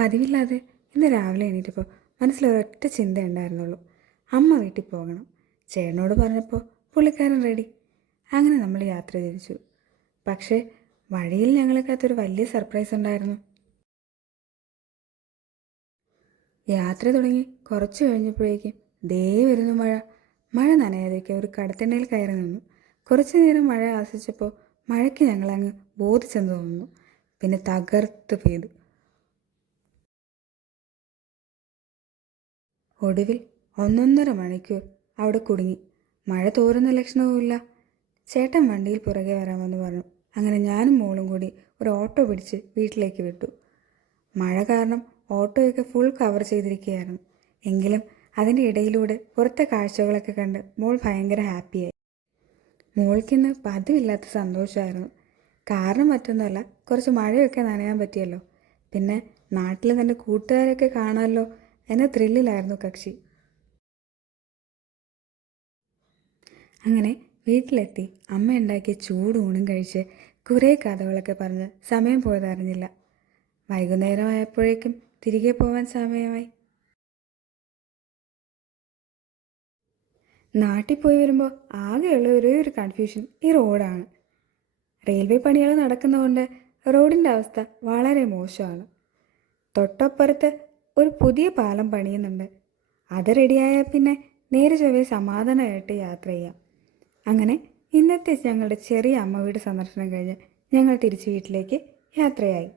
പതിവില്ലാതെ ഇന്ന് രാവിലെ എണീറ്റപ്പോൾ മനസ്സിലൊരൊറ്റ ചിന്ത ഉണ്ടായിരുന്നുള്ളൂ. അമ്മ വീട്ടിൽ പോകണം. ചേട്ടനോട് പറഞ്ഞപ്പോൾ പുള്ളിക്കാരൻ റെഡി. അങ്ങനെ നമ്മൾ യാത്ര തിരിച്ചു. പക്ഷേ വഴിയിൽ ഞങ്ങൾക്കകത്തൊരു വലിയ സർപ്രൈസ് ഉണ്ടായിരുന്നു. യാത്ര തുടങ്ങി കുറച്ച് കഴിഞ്ഞപ്പോഴേക്കും ദേ വരുന്നു മഴ. മഴ നനയാതിരിക്കാൻ ഒരു കടത്തിണ്ണയിൽ കയറി നിന്നു. കുറച്ചു നേരം മഴ ആസ്വദിച്ചപ്പോൾ മഴയ്ക്ക് ഞങ്ങളങ്ങ് ബോധിച്ചെന്ന് തോന്നുന്നു. പിന്നെ തകർത്ത് പെയ്തു. ഒടുവിൽ 1.5 മണിക്കൂർ അവിടെ കുടുങ്ങി. മഴ തോരുന്ന ലക്ഷണവുമില്ല. ചേട്ടൻ വണ്ടിയിൽ പുറകെ വരാമെന്ന് പറഞ്ഞു. അങ്ങനെ ഞാനും മോളും കൂടി ഒരു ഓട്ടോ പിടിച്ച് വീട്ടിലേക്ക് വിട്ടു. മഴ കാരണം ഓട്ടോയൊക്കെ ഫുൾ കവർ ചെയ്തിരിക്കുകയായിരുന്നു. എങ്കിലും അതിൻ്റെ ഇടയിലൂടെ പുറത്തെ കാഴ്ചകളൊക്കെ കണ്ട് മോൾ ഭയങ്കര ഹാപ്പിയായി. മോൾക്കിന്ന് പതിവില്ലാത്ത സന്തോഷമായിരുന്നു. കാരണം മറ്റൊന്നുമല്ല, കുറച്ച് മഴയൊക്കെ നനയാൻ പറ്റിയല്ലോ. പിന്നെ നാട്ടിൽ തൻ്റെ കൂട്ടുകാരൊക്കെ കാണാമല്ലോ എന്ന ത്രില്ലിലായിരുന്നു കക്ഷി. അങ്ങനെ വീട്ടിലെത്തി അമ്മ ഉണ്ടാക്കിയ ചൂടൂണും കഴിച്ച് കുറേ കഥകളൊക്കെ പറഞ്ഞ് സമയം പോയതറിഞ്ഞില്ല. വൈകുന്നേരമായപ്പോഴേക്കും തിരികെ പോകാൻ സമയമായി. നാട്ടിൽ പോയി വരുമ്പോൾ ആകെയുള്ള ഒരേ ഒരു കൺഫ്യൂഷൻ ഈ റോഡാണ്. റെയിൽവേ പണികൾ നടക്കുന്നതുകൊണ്ട് റോഡിൻ്റെ അവസ്ഥ വളരെ മോശമാണ്. തൊട്ടപ്പുറത്ത് ഒരു പുതിയ പാലം പണിയുന്നുണ്ട്. അത് റെഡിയായാൽ പിന്നെ നേരെ ചൊവ്വേ സമാധാനമായിട്ട് യാത്ര ചെയ്യാം. അങ്ങനെ ഇന്നത്തെ ഞങ്ങളുടെ ചെറിയ അമ്മ വീട് സന്ദർശനം കഴിഞ്ഞ് ഞങ്ങൾ തിരിച്ച് വീട്ടിലേക്ക് യാത്രയായി.